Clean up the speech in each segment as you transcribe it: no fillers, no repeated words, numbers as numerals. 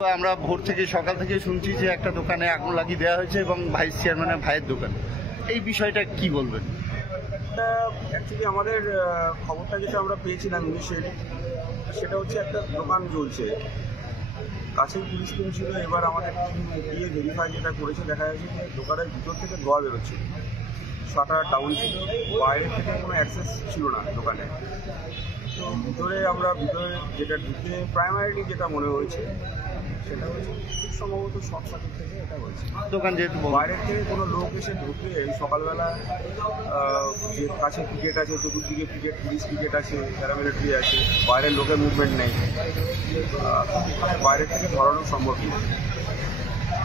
আমরা ভোর থেকে সকাল থেকে শুনছি যে একটা দোকানে আগুন লাগিয়ে দেওয়া হয়েছে এবং ভাইস চেয়ারম্যানের ভাইয়ের দোকান, এই বিষয়টা কি বলবেন? অ্যাকচুয়ালি আমাদের খবরটা যেটা আমরা পেয়েছিলাম ইনিশিয়াল, সেটা হচ্ছে একটা দোকান জ্বলছে, কাছেই পুলিশ টিম ছিল। এবার আমাদের গিয়ে ভেরিফাই যেটা করেছে, দেখা যাচ্ছে যে দোকানের ভিতর থেকে ধোয়া বেরোচ্ছে, শাটার ডাউন ছিল, বাইরে থেকে কোনো অ্যাক্সেস ছিল না দোকানে। তো ভিতরে যেটা ঢুকে প্রাইমারিলি যেটা মনে হয়েছে সেটা হচ্ছে খুব সম্ভবত শর্ট সার্কিট থেকে এটা হয়েছে। দোকান যেহেতু বাইরের থেকে কোনো লোক এসে ঢুকে সকালবেলা যে কাছে ক্রিকেট আছে, চতুর্দিকে পুলিশ ক্রিকেট আছে, প্যারামিলিটারি আছে, বাইরের লোকের মুভমেন্ট নেই, বাইরের থেকে ধরানো সম্ভব নয়।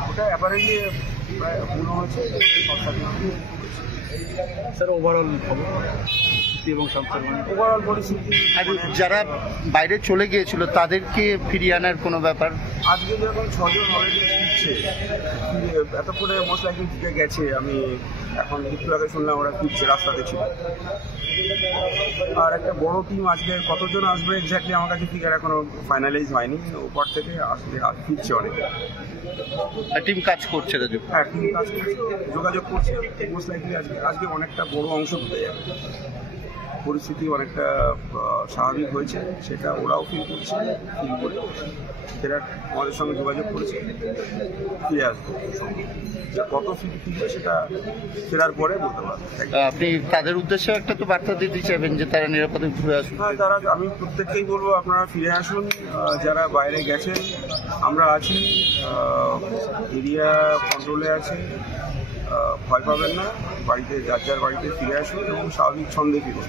ওটা অ্যাপারেন্টলি প্রায় মনে হয়েছে শর্ট সার্কিট থেকে। স্যার ওভারঅল পরিস্থিতি আর যারা বাইরে চলে গিয়েছিল তাদেরকে ফিরিয়ে আনার কোনো ব্যাপার? আজকে যখন 6 জন অলরেডি ফিরছে, এতক্ষণে মোস্ট লাইকলি ফিরে গেছে। আমি এখন একটু আগে শুনলাম ওরা ফিরছে, রাস্তাতে ছিল। আর একটা বড় টিম আজকে কতজন আসবে এক্স্যাক্টলি আমার কাছে ফিগার এখনো ফাইনালাইজ হয়নি। ওপর থেকে আসলে ফিরছে অনেকে। টিম কাজ করছে? হ্যাঁ, টিম কাজ করছে, যোগাযোগ করছে। মোস্ট লাইকলি আজকে অনেকটা বড় অংশ ঢুকে যাবে। পরিস্থিতি অনেকটা স্বাভাবিক হয়েছে, সেটা ওরাও ফিল করছে। ফিল করে ফেরার আমাদের সঙ্গে যোগাযোগ করেছে, ফিরে আসবো। কত ফিরবে সেটা ফেরার পরে বলতে পারবো। আপনি তাদের উদ্দেশ্যে একটা তো বার্তা দিতে চাইবেন যে তারা নিরাপদে ঘুরে আসুন? হ্যাঁ, আমি প্রত্যেককেই বলবো আপনারা ফিরে আসুন। যারা বাইরে গেছেন, আমরা আছি, এরিয়া কন্ট্রোলে আছে, ভয় পাবেন না। বাড়িতে যার বাড়িতে ফিরে আসুন এবং স্বাভাবিক ছন্দে ফিরুন।